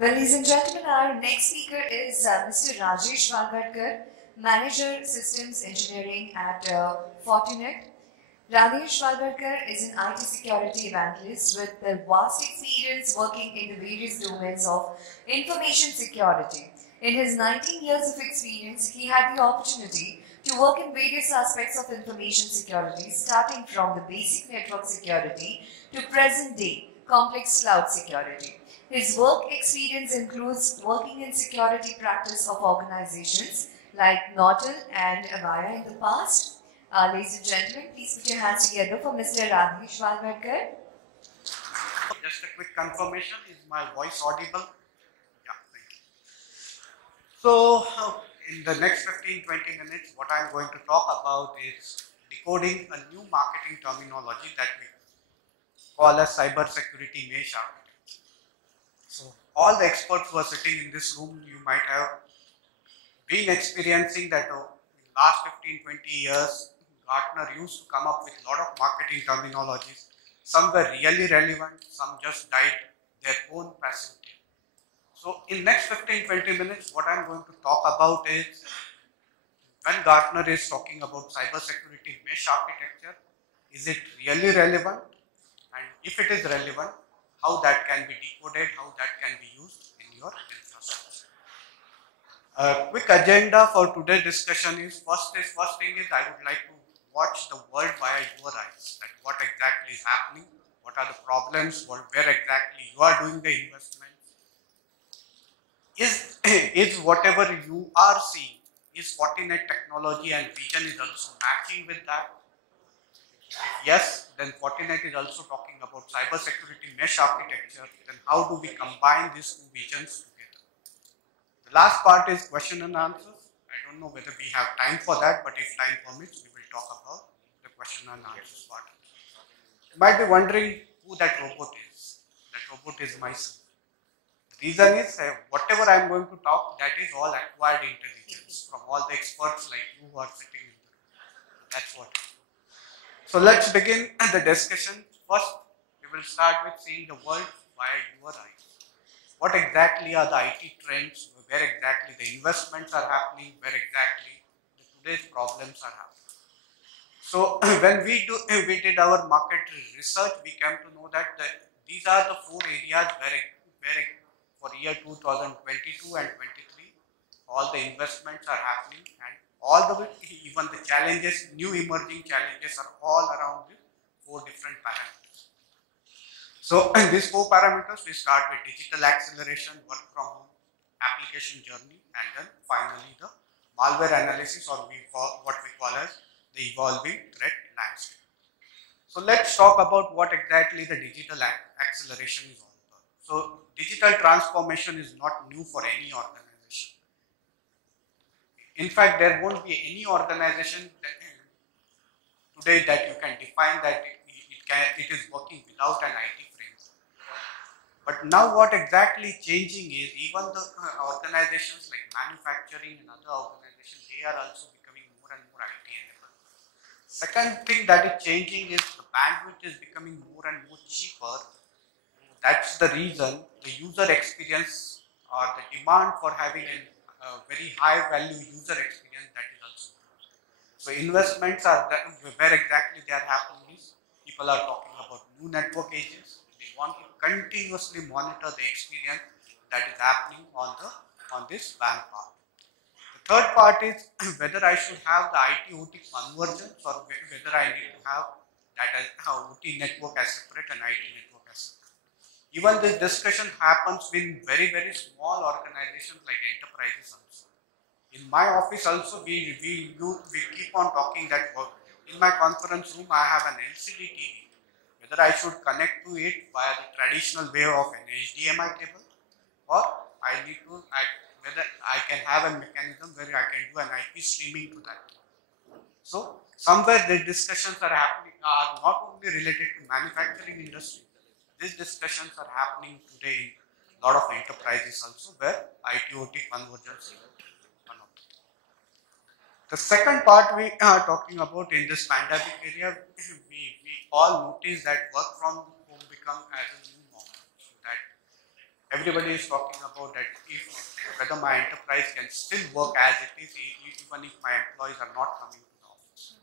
Well, ladies and gentlemen, our next speaker is Mr. Radhesh Walwadkar, Manager Systems Engineering at Fortinet. Radhesh Walwadkar is an IT security evangelist with a vast experience working in the various domains of information security. In his 19 years of experience, he had the opportunity to work in various aspects of information security, starting from the basic network security to present-day complex cloud security. His work experience includes working in security practice of organizations like Nortel and Avaya in the past. Ladies and gentlemen, please put your hands together for Mr. Radhesh Walwadkar. Just a quick confirmation, is my voice audible? Yeah, thank you. So, in the next 15-20 minutes, what I'm going to talk about is decoding a new marketing terminology that we call as cybersecurity mesh architecture. So, all the experts who are sitting in this room, you might have been experiencing that in the last 15-20 years, Gartner used to come up with a lot of marketing terminologies. Some were really relevant, some just died their own passivity. So in next 15-20 minutes, what I'm going to talk about is when Gartner is talking about cybersecurity mesh architecture, is it really relevant? And if it is relevant, how that can be decoded, how that can be used in your infrastructure. A quick agenda for today's discussion is first thing is I would like to watch the world via your eyes, that what exactly is happening, what are the problems, where exactly you are doing the investment. Is whatever you are seeing, is Fortinet technology and vision is also matching with that? If yes, then Fortinet is also talking about cybersecurity mesh architecture, then how do we combine these two visions together? The last part is question and answers. I don't know whether we have time for that, but if time permits, we will talk about the question and answers part. You might be wondering who that robot is. That robot is myself. The reason is whatever I am going to talk, that is all acquired intelligence from all the experts like you who are sitting in the room. That's what. So let's begin the discussion. First, we will start with seeing the world via your eyes. What exactly are the IT trends? Where exactly the investments are happening? Where exactly today's problems are happening? So when we did our market research, we came to know that these are the 4 areas where for year 2022 and 23, all the investments are happening, and all the even the challenges, new emerging challenges are all around the 4 different parameters. So in these 4 parameters, we start with digital acceleration, work from home, application journey, and then finally the malware analysis, or what we call as the evolving threat landscape. So let's talk about what exactly the digital acceleration is all about. So digital transformation is not new for any organization. In fact, there won't be any organization today that you can define that it is working without an IT framework. But now what exactly changing is even the organizations like manufacturing and other organizations, they are also becoming more and more IT enabled. Second thing that is changing is the bandwidth is becoming more and more cheaper. That's the reason the user experience or the demand for having a very high value user experience, that is also growing. So investments are where exactly they are happening is people are talking about new network agents. They want to continuously monitor the experience that is happening on this WAN part. The third part is whether I should have the IT-OT convergence or whether I need to have that as OT network as separate and IT network as separate. Even this discussion happens in very, very small organizations like enterprises also. In my office also, we keep on talking that in my conference room, I have an LCD TV. Whether I should connect to it via the traditional way of an HDMI cable, or I need to, whether I can have a mechanism where I can do an IP streaming to that. So somewhere the discussions are happening are not only related to manufacturing industry. These discussions are happening today in a lot of enterprises also, where IT-OT convergence is one of them. The second part we are talking about in this pandemic area, we all notice that work from home become as a new normal. So that everybody is talking about that whether my enterprise can still work as it is even if my employees are not coming to the office.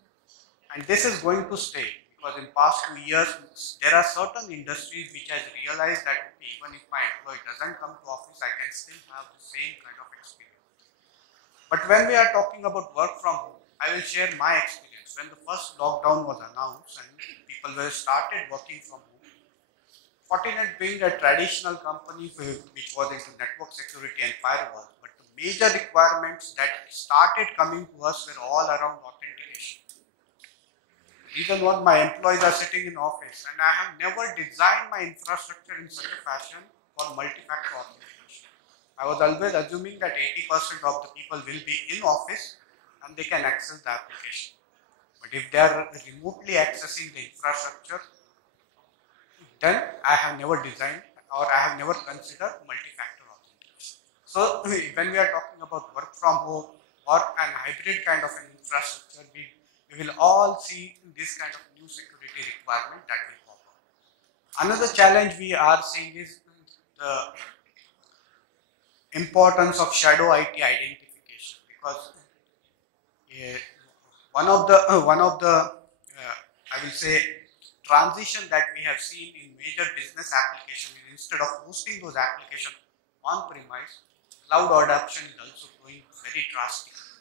And this is going to stay because in past 2 years there are certain industries which has realized that even if my employee doesn't come to office, I can still have the same kind of experience. But when we are talking about work from home, I will share my experience. When the first lockdown was announced and people were started working from home, Fortinet being a traditional company which was into network security and firewall, but the major requirements that started coming to us were all around authentication. Reason was my employees are sitting in office and I have never designed my infrastructure in such a fashion for multi-factor authentication. I was always assuming that 80% of the people will be in office and they can access the application. But if they are remotely accessing the infrastructure, then I have never designed or I have never considered multi-factor authentication. So when we are talking about work from home or an hybrid kind of an infrastructure, we will all see this kind of new security requirement that will pop up. Another challenge we are seeing is the importance of shadow IT identification, because one of the I will say transition that we have seen in major business applications is instead of hosting those applications on premise, cloud adoption is also growing very drastically.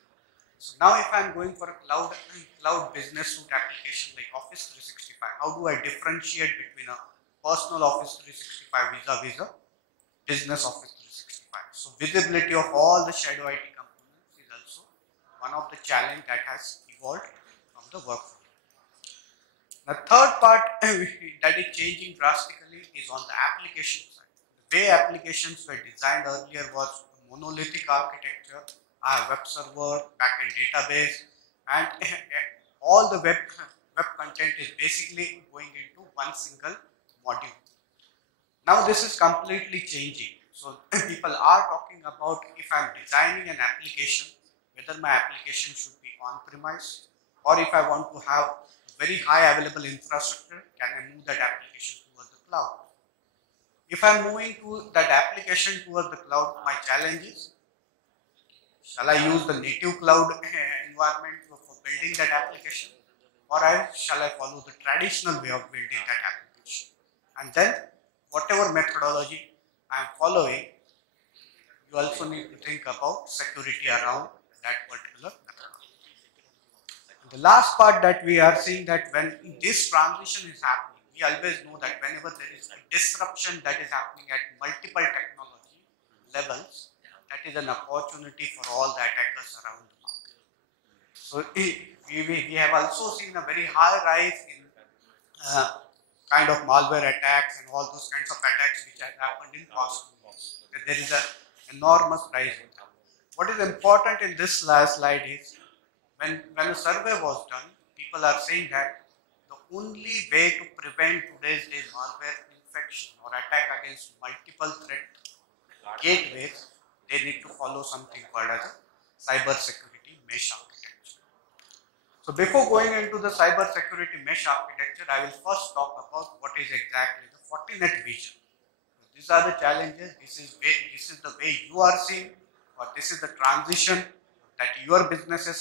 So now if I am going for a cloud business suite application like Office 365, how do I differentiate between a personal Office 365 vis-a-vis a business Office 365? So visibility of all the shadow IT components is also one of the challenge that has evolved from the workflow. The third part that is changing drastically is on the application side. The way applications were designed earlier was a monolithic architecture, a web server, backend database, and all the web content is basically going into one single module. Now this is completely changing. So people are talking about if I am designing an application, whether my application should be on-premise or if I want to have very high available infrastructure, can I move that application towards the cloud? If I am moving to that application towards the cloud, my challenge is, shall I use the native cloud environment for building that application, or shall I follow the traditional way of building that application? And then whatever methodology I am following, you also need to think about security around that particular methodology. The last part that we are seeing that when this transition is happening, we always know that whenever there is a disruption that is happening at multiple technology levels, that is an opportunity for all the attackers around the market. So we have also seen a very high rise in kind of malware attacks and all those kinds of attacks which have happened in past 2 years. There is an enormous rise in that. What is important in this last slide is, when a survey was done, people are saying that the only way to prevent today's day malware infection or attack against multiple threat gateways, they need to follow something called as a cyber security mesh architecture. So before going into the cyber security mesh architecture, I will first talk about what is exactly the Fortinet vision. These are the challenges. This is the way you are seeing, or this is the transition that your businesses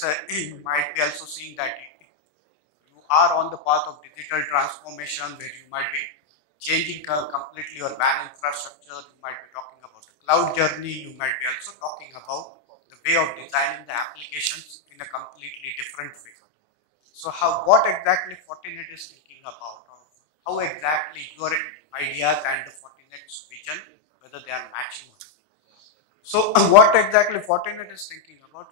might be also seeing, that you are on the path of digital transformation where you might be changing completely your WAN infrastructure, you might be talking about the cloud journey, you might be also talking about the way of designing the applications in a completely different way. So what exactly Fortinet is thinking about, or how exactly your ideas and the Fortinet's vision, whether they are matching or not. So what exactly Fortinet is thinking about,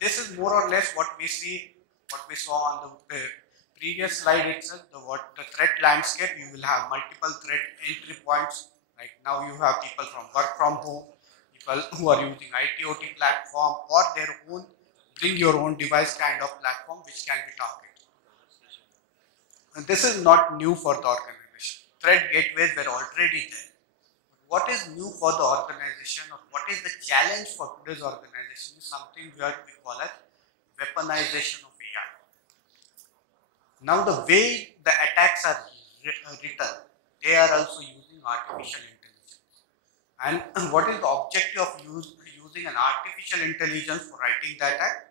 this is more or less what we saw on the previous slide itself, the threat landscape. You will have multiple threat entry points. Like now you have people from work from home, people who are using IT/OT platform or their own bring your own device kind of platform which can be targeted. And this is not new for the organization. Threat gateways were already there. What is new for the organization, or what is the challenge for today's organization, is something we call as weaponization of AI. Now the way the attacks are written, they are also using artificial intelligence. And what is the objective of using an artificial intelligence for writing the attack?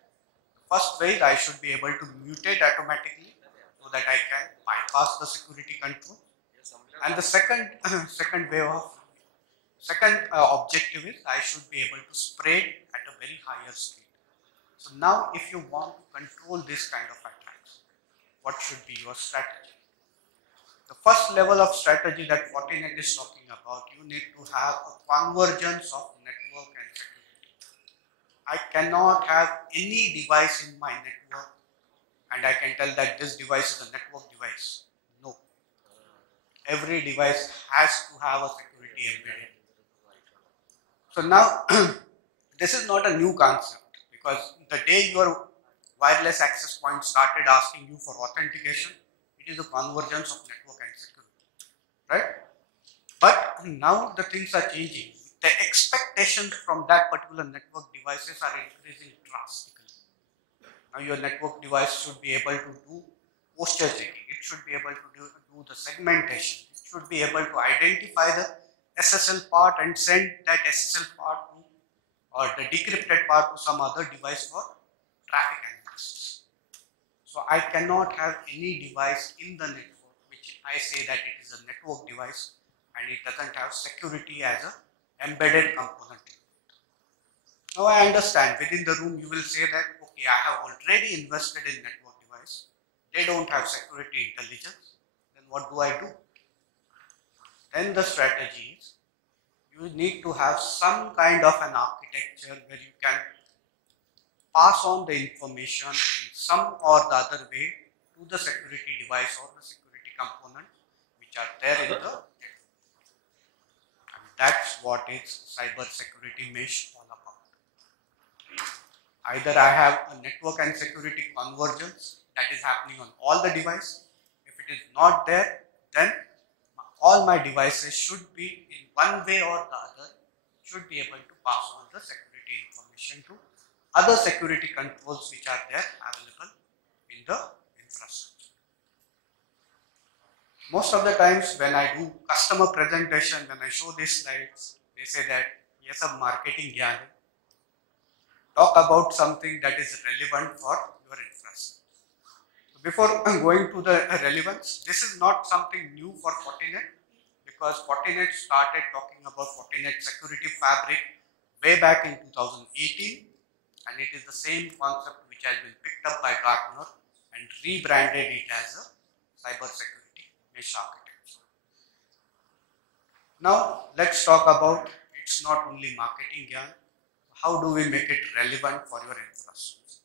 First way is I should be able to mutate automatically so that I can bypass the security control. And the second objective is I should be able to spread at a very higher speed. So now if you want to control this kind of attacks, what should be your strategy? The first level of strategy that Fortinet is talking about, you need to have a convergence of network and security. I cannot have any device in my network and I can tell that this device is a network device. No. Every device has to have a security embedded. So now, this is not a new concept, because the day your wireless access point started asking you for authentication, it is a convergence of network and security, right? But now the things are changing. The expectations from that particular network devices are increasing drastically. Now your network device should be able to do posture checking. It should be able to do the segmentation. It should be able to identify the SSL part and send that SSL part to, or the decrypted part to some other device for traffic analysis. So I cannot have any device in the network which I say that it is a network device and it doesn't have security as an embedded component. Now I understand within the room you will say that, okay, I have already invested in network device. They don't have security intelligence. Then what do I do? Then the strategy is you need to have some kind of an architecture where you can pass on the information in some or the other way to the security device or the security component which are there in the network. And that's what is cyber security mesh all about. Either I have a network and security convergence that is happening on all the devices. If it is not there, then all my devices should be in one way or the other, should be able to pass on the security information to other security controls which are there available in the infrastructure. Most of the times when I do customer presentation, when I show these slides, they say that, yes, a marketing gnaan hai. Talk about something that is relevant for your infrastructure. So before going to the relevance, this is not something new for Fortinet, because Fortinet started talking about Fortinet Security Fabric way back in 2018, and it is the same concept which has been picked up by Gartner and rebranded it as a cyber security mesh architecture. Now let's talk about, it's not only marketing gnaan, how do we make it relevant for your infrastructure?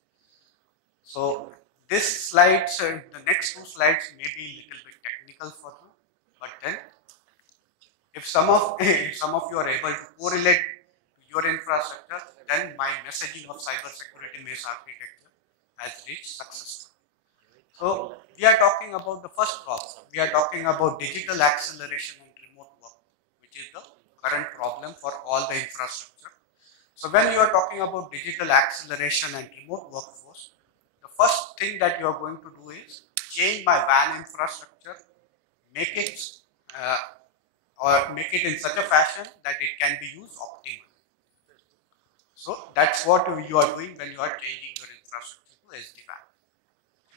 So this slides, the next two slides may be a little bit technical for you, but then if some of you are able to correlate to your infrastructure, then my messaging of cyber security mesh architecture has reached success. So we are talking about the first problem. We are talking about digital acceleration and remote work, which is the current problem for all the infrastructure. So when you are talking about digital acceleration and remote workforce, the first thing that you are going to do is change my WAN infrastructure, make it in such a fashion that it can be used optimally. So that's what you are doing when you are changing your infrastructure to SD-WAN.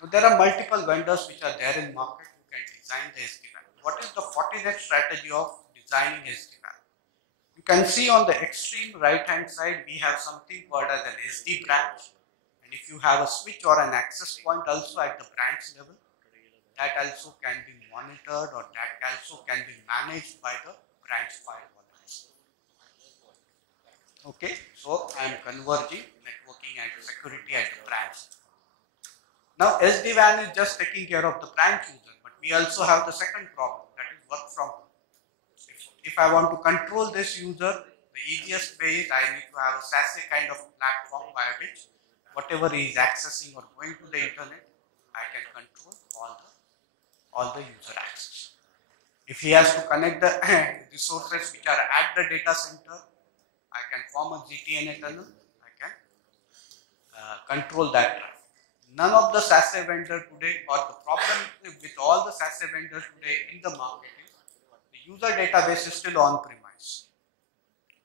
Now there are multiple vendors which are there in market who can design the SD-WAN. What is the Fortinet strategy of designing SD-WAN? You can see on the extreme right hand side we have something called as an SD branch, and if you have a switch or an access point also at the branch level, that also can be monitored or that also can be managed by the branch firewall. Okay, so I am converging networking and security at the branch. Now SD-WAN is just taking care of the branch user, but we also have the second problem, that is work from home. If I want to control this user, the easiest way is I need to have a SASE kind of platform by which whatever he is accessing or going to the internet, I can control all the user access. If he has to connect the resources which are at the data center, I can form a ZTNA tunnel, I can control that traffic. None of the SASE vendor today, or the problem with all the SASE vendors today in the market is the user database is still on premise.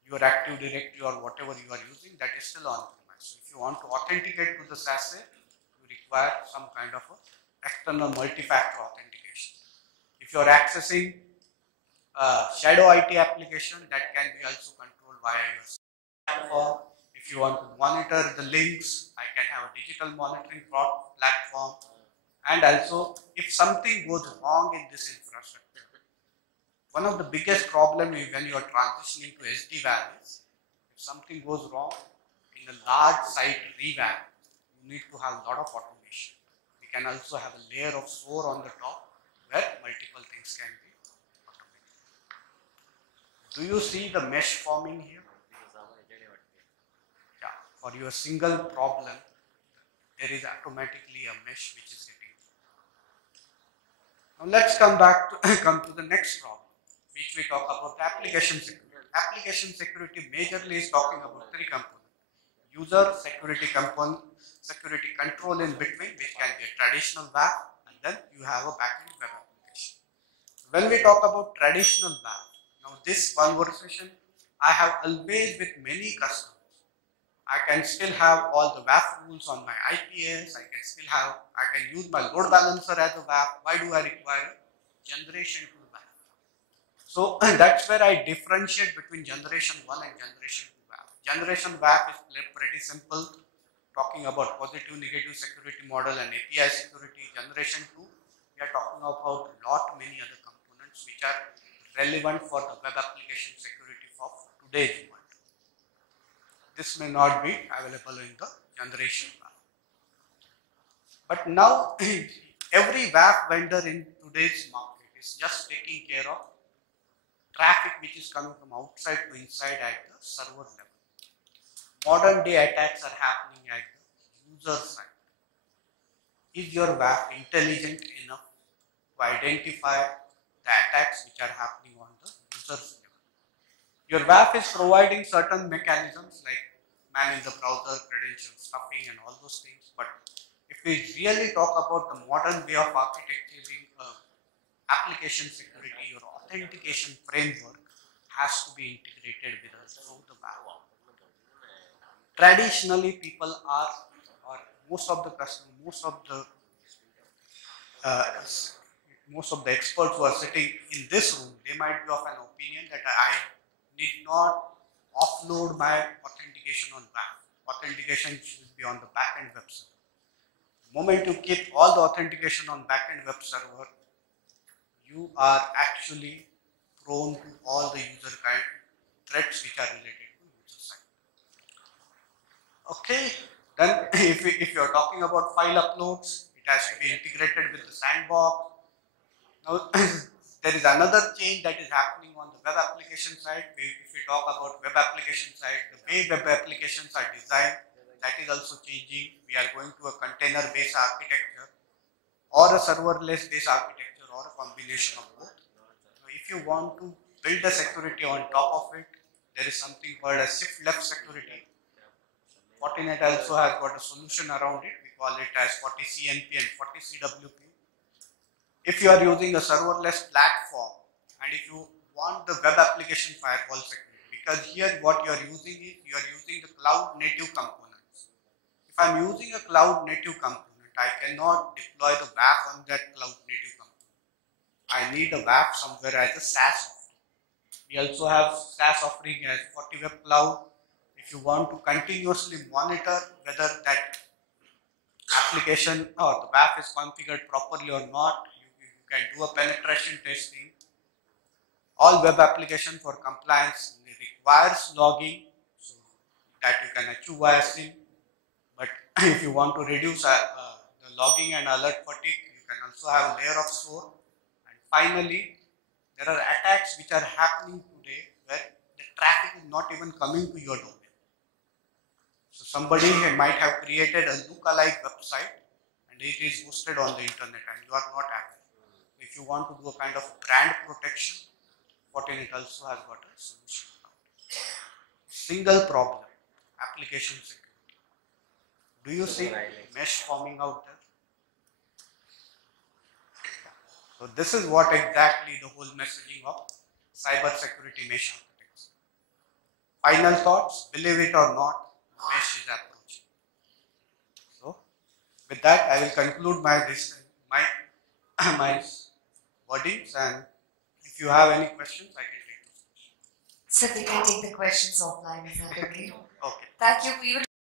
your Active Directory or whatever you are using, that is still on premise. So if you want to authenticate to the SASE, you require some kind of a external multi-factor authentication. If you are accessing shadow IT application, that can be also controlled via your platform. If you want to monitor the links, I can have a digital monitoring platform. And also, if something goes wrong in this infrastructure, one of the biggest problems when you are transitioning to SD-WAN is, if something goes wrong in a large site revamp, you need to have a lot of automation. We can also have a layer of SOAR on the top where multiple things can be automated. Do you see the mesh forming here? Yeah, for your single problem, there is automatically a mesh which is getting. Now let's come to the next problem, which we talk about application security. Application security majorly is talking about three components. User security component, security control in between, which can be a traditional WAF, and then you have a backend web application. When we talk about traditional WAF, now this conversation I have always with many customers. I can still have all the WAF rules on my IPS, I can use my load balancer as a WAF. Why do I require generation 2 WAF? So that's where I differentiate between generation 1 and generation 2 WAF. Generation WAF is pretty simple, talking about positive, negative security model and API security. Generation 2, we are talking about many other components which are relevant for the web application security of today's world. This may not be available in the generation WAF. But now, every WAF vendor in today's market is just taking care of traffic which is coming from outside to inside at the server level. Modern day attacks are happening at the user side. Is your WAF intelligent enough to identify the attacks which are happening on the user's level? Your WAF is providing certain mechanisms like manage the browser, credential stuffing and all those things. But if we really talk about the modern way of architecturing application security, your authentication framework has to be integrated with also the WAF. Traditionally, people are, or most of the customers, most of the experts who are sitting in this room, they might be of an opinion that I need not offload my authentication on WAF. Authentication should be on the backend web server. The moment you keep all the authentication on backend web server, you are actually prone to all the user kind threats which are related to user side. Okay, then if you are talking about file uploads, it has to be integrated with the sandbox. Now, there is another change that is happening on the web application side. If we talk about web application side, the way web applications are designed, that is also changing. We are going to a container-based architecture or a serverless-based architecture or a combination of both. So if you want to build a security on top of it, there is something called a shift-left security. Fortinet also has got a solution around it. We call it as 𝗏𝐶NP and 𝗏𝐶WP. If you are using a serverless platform and if you want the web application firewall security, because here what you are using is you are using the cloud native components. If I am using a cloud native component, I cannot deploy the WAF on that cloud native component. I need a WAF somewhere as a SaaS offering. We also have SaaS offering as FortiWeb Cloud. If you want to continuously monitor whether that application or the WAF is configured properly or not, you can do a penetration testing. All web application for compliance requires logging, so that you can achieve via SIEM. But if you want to reduce the logging and alert fatigue, you can also have a layer of SOAR. And finally, there are attacks which are happening today where the traffic is not even coming to your domain. So somebody might have created a lookalike website and it is hosted on the internet and you are not active. If you want to do a kind of brand protection, Fortinet also has got a solution. Single problem, application security. Do you see mesh forming out there? So this is what exactly the whole messaging of cyber security mesh architecture. Final thoughts, believe it or not, mesh is approaching. So, with that, I will conclude my wordings, and if you have any questions, I can take those. So we can take the questions offline, is that okay? Okay. Thank you. We will